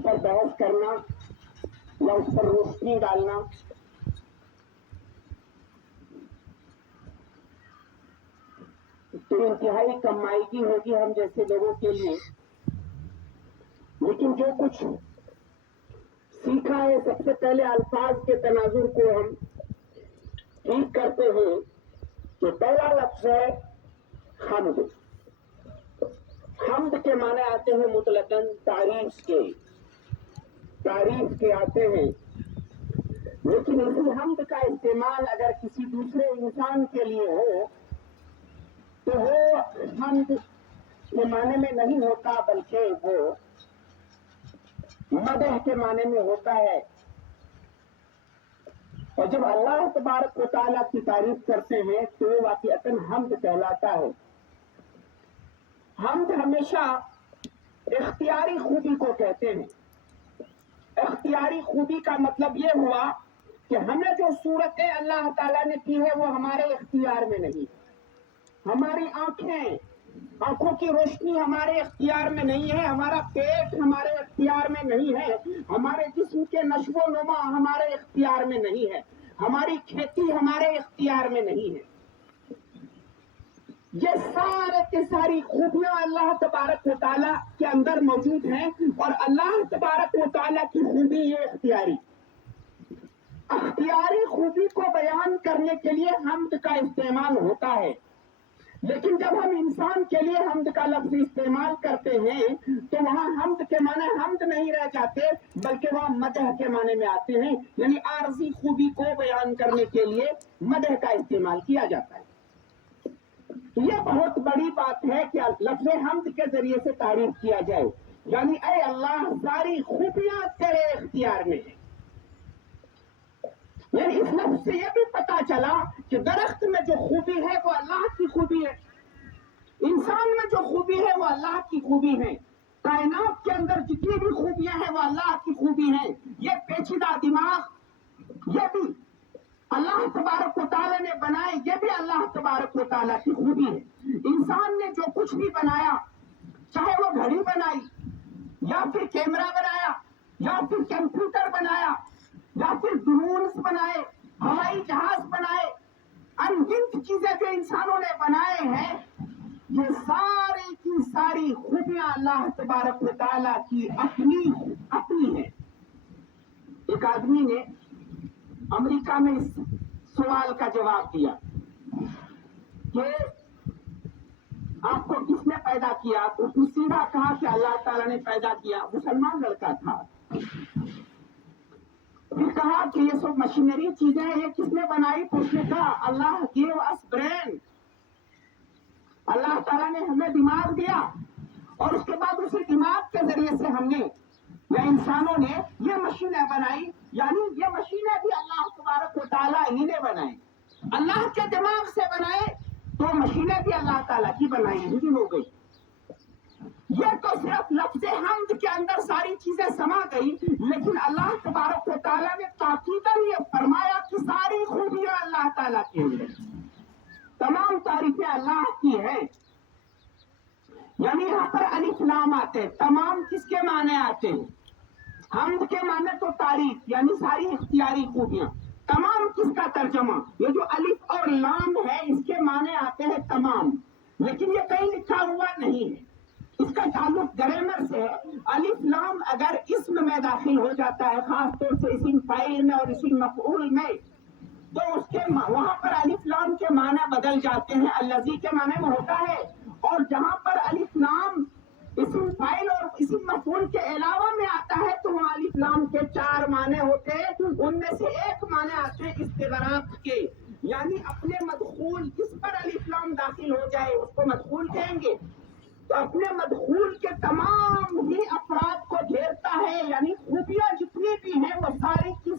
اس پر بحث کرنا یا اس پر روشنی ڈالنا تو انتہائی کمائیگی ہوگی ہم جیسے لوگوں کے لیے. لیکن جو کچھ سیکھا ہے سب سے پہلے الفاظ کے تناظر کو ہم ٹھیک کرتے ہیں. کہ پہلا لفظ ہے حمد. حمد کے معنی آتے ہیں مطلقاً تعریف کے آتے ہیں. لیکن اسی حمد کا استعمال اگر کسی دوسرے انسان کے لیے ہو تو وہ حمد کے معنی میں نہیں ہوتا بلکہ وہ مدح کے معنی میں ہوتا ہے. اور جب اللہ تبارک و تعالیٰ کی تعریف کرتے ہیں تو وہ واقعتاً حمد کہلاتا ہے. حمد ہمیشہ اختیاری خوبی کو کہتے ہیں. اختیاری خوبی کا مطلب یہ ہوا کہ ہمیں جو صورتیں اللہ تعالیٰ نے کی ہے وہ ہمارے اختیار میں نہیں. ہماری آنکھوں کی روشنی ہمارے اختیار میں نہیں ہے. ہمارا پیٹ ہمارے اختیار میں نہیں ہے. ہمارے جسم کے نشو و نما ہمارے اختیار میں نہیں ہے. ہماری کھیتی ہمارے اختیار میں نہیں ہے. یہ سارے کی ساری خوبیاں اللہ تبارک و تعالیٰ کے اندر موجود ہیں. اور اللہ تبارک و تعالیٰ کی خوبی یہ اختیاری خوبی کو بیان کرنے کے لیے حمد کا استعمال ہوتا ہے. لیکن جب ہم انسان کے لیے حمد کا لفظ استعمال کرتے ہیں تو وہاں حمد کے معنی حمد نہیں رہ جاتے بلکہ وہاں مدح کے معنی میں آتے ہیں. یعنی عارضی خوبی کو بیان کرنے کے لیے مدح کا استعمال کیا جاتا ہے. یہ بہت بڑی بات ہے کہ لفظ حمد کے ذریعے سے تعریف کیا جائے. یعنی اے اللہ ساری خوبیاں تیرے اختیار میں ہیں. یعنی اس لفظ سے یہ بھی پتا چلا کہ درخت میں جو خوبی ہے وہ اللہ کی خوبی ہے. انسان میں جو خوبی ہے وہ اللہ کی خوبی ہے. کائنات کے اندر جتنی بھی خوبیاں ہیں وہ اللہ کی خوبی ہیں. یہ پیچیدہ دماغ یہ بھی اللہ تبارک و تعالیٰ نے بنائے. یہ بھی اللہ تبارک و تعالیٰ کی خوبی ہے. انسان نے جو کچھ بھی بنایا چاہے وہ گھڑی بنائی یا پھر کیمرہ بنایا یا پھر کمپیوٹر بنایا یا پھر ڈرونز بنائے ہوائی جہاز بنائے ان گنت چیزیں جو انسانوں نے بنائے ہیں یہ ساری کی ساری خوبیاں اللہ تبارک و تعالیٰ کی اپنی ہیں. ایک آدمی نے امریکہ میں اس سوال کا جواب دیا کہ آپ کو کس نے پیدا کیا؟ تو اس نے سیدھا کہا کہ اللہ تعالیٰ نے پیدا کیا. مسلمان لڑکا تھا. پھر کہا کہ یہ سب مشینری چیزیں یہ کس نے بنائی؟ تو اس نے کہا اللہ گیو اس برین. اللہ تعالیٰ نے ہمیں دماغ دیا اور اس کے بعد اسی دماغ کے ذریعے سے ہم نے یا انسانوں نے یہ مشینیں بنائی. یعنی یہ مشینیں بھی اللہ تبارک و تعالیٰ ہی نے بنائی. اللہ کے دماغ سے بنائے تو مشینیں بھی اللہ تعالیٰ کی بنائی ہی ہو گئی. یہ تو صرف لفظ حمد کے اندر ساری چیزیں سما گئی. لیکن اللہ تبارک و تعالیٰ نے تاکیداً یہ فرمایا کہ ساری خوبیاں اللہ تعالیٰ کی ہیں. تمام تعریفیں اللہ کی ہیں. یعنی یہاں پر الف لام آتے ہیں. تمام کس کے معنی آتے ہیں؟ حمد کے معنی تو تعریف یعنی ساری اختیاری خوبیاں. تمام کس کا ترجمہ؟ یہ جو الف اور لام ہے اس کے معنی آتے ہیں تمام. لیکن یہ کہیں لکھا ہوا نہیں ہے. اس کا تعلق گرامر سے ہے. الف لام اگر اسم میں داخل ہو جاتا ہے خاص طور سے اسم فاعل میں اور اسم مفعول میں تو اس کے وہاں پر الف لام کے معنی بدل جاتے ہیں. الذی کے معنی میں ہوتا ہے. اور جہاں پر الف لام اسم فاعل اور اسم مفعول کے علاوہ میں آتا ہے تو وہاں الف لام کے 4 معنی ہوتے ہیں. ان میں سے ایک معنی آتے ہیں استغراق کے. یعنی اپنے مدخول جس پر الف لام داخل ہو جائے اس کو مدخول کہیں گے. تو اپنے مدخول کے تمام ہی افراد کو گھیرتا ہے. یعنی خوبیاں جتنی بھی ہیں وہ ساری کی